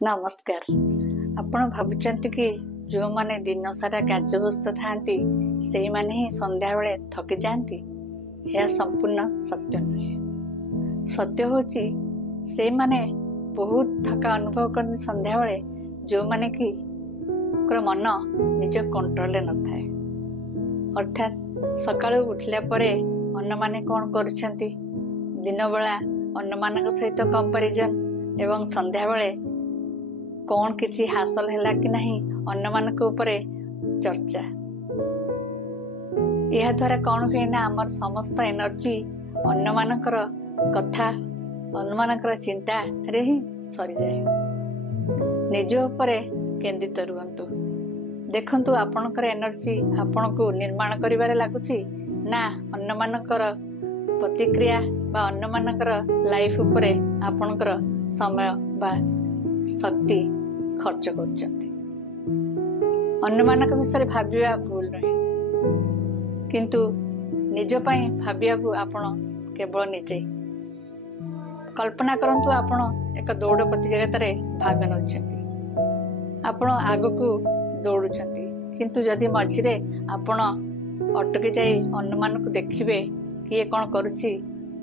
नमस्कार। आपण भावुचंती कि जो माने दिन सारा कार्यव्यस्त थांती सेही माने ही संध्या बेले थकी जाती। यह संपूर्ण सत्य नुहे। सत्य होची से माने बहुत थका अनुभव करनी संध्या बेले जो माने कि मन निज कंट्रोल न थाए। अर्थात सकाळु उठिला परे अन्य माने कौन करुछंती दिन बेला अन्य मानक सहित कंपैरिजन एवं संध्या बेले कौन किसी हासिल है कि नहीं अन्य मानक ऊपर चर्चा। यह द्वारा कौन हुए ना आमर समस्त एनर्जी अन्य मानकर कथा अन्य मानकर चिंता रे ही सरी जाए। निज ऊपर केंद्रित रुहंतु। देखंतु आपनकर एनर्जी आपन को निर्माण करिवारे लागुची ना अन्य मानकर प्रतिक्रिया बा अन्य मानकर लाइफ ऊपर आपनकर समय बा शक्ति खर्च कर। अन्य मानक विषय भाविया भूल नहीं किंतु निज पई भाविया को आपण केवल निजे कल्पना करंतु। आपण एक दौड़ प्रतियोगिता रे भाग नउछंती। आपण आगु को दौड़ुछंती किंतु जदि मझिरे आपण अटकी जाई अन्य मानक देखिबे किए कोन करूची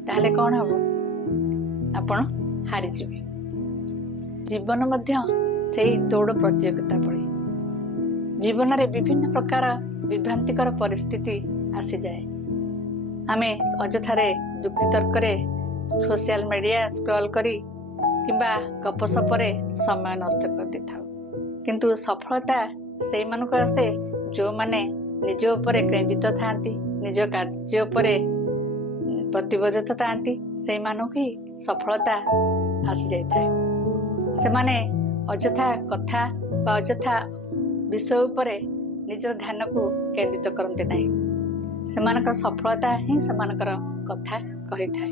ताहले कोन हबो आपण हारि जिवे। जीवन मध्य सेही दौड़ प्रतियोगिता पड़े। जीवन रे विभिन्न प्रकार विभ्रांतिकर परिस्थिति आसी जाए। आमे अजथारे युक्ति तर्क रे सोशल मीडिया स्क्रॉल करी किंबा गपसप रे समय नष्ट कर देथाउ। किंतु सफलता सेही मानक आसे जो माने निज ऊपर केंद्रित थांती, निज कार्य ऊपर प्रतिबद्धता थांती, सेही मानक ही सफलता आसी जाय थाए। से माने अजथा कथा बा अजथा विषय उपरे निजर ध्यान को केंद्रित करते नहीं। सेमानकर सफलता ही सेमानकर कथा कही थाए।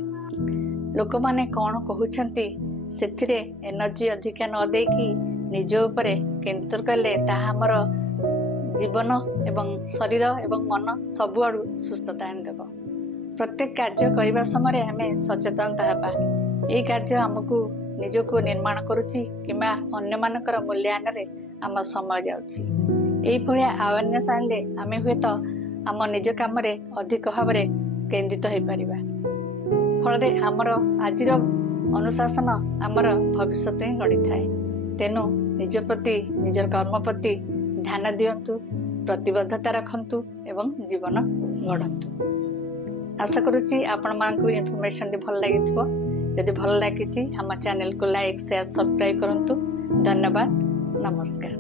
लोक माने कौन कहउछंती सेथिरे एनर्जी अधिका न देकी निज उपरे केंद्रित करले ताहा हमर जीवन एवं शरीर एवं मन सब आडू सुस्थता आनि देबो। प्रत्येक कार्य करबा समय हमें सचेतनता हेबा। ए कार्य हमकु निजको निर्माण करुची किंबा अन्य मानकर मूल्यांकन रे आम समय जाउची। एई भलिया अवेयरनेस आनले आमे हुए तो आम निज काम रे अधिक भाव रे केंद्रित होई परिबा। फल रे हमर आजिर अनुशासन हमर भविष्य ही गढ़ी थाए। तेनु निज प्रति निजर कर्म प्रति ध्यान दियंतु, प्रतिबद्धता रखंतु एवं जीवन गढ़ंतु। आशा करुची आपण मानकु इन्फॉर्मेशन दे भल लागिथिबो। यदि भल लगी आम चैनल को लाइक शेयर सब्सक्राइब करंतु। धन्यवाद। नमस्कार।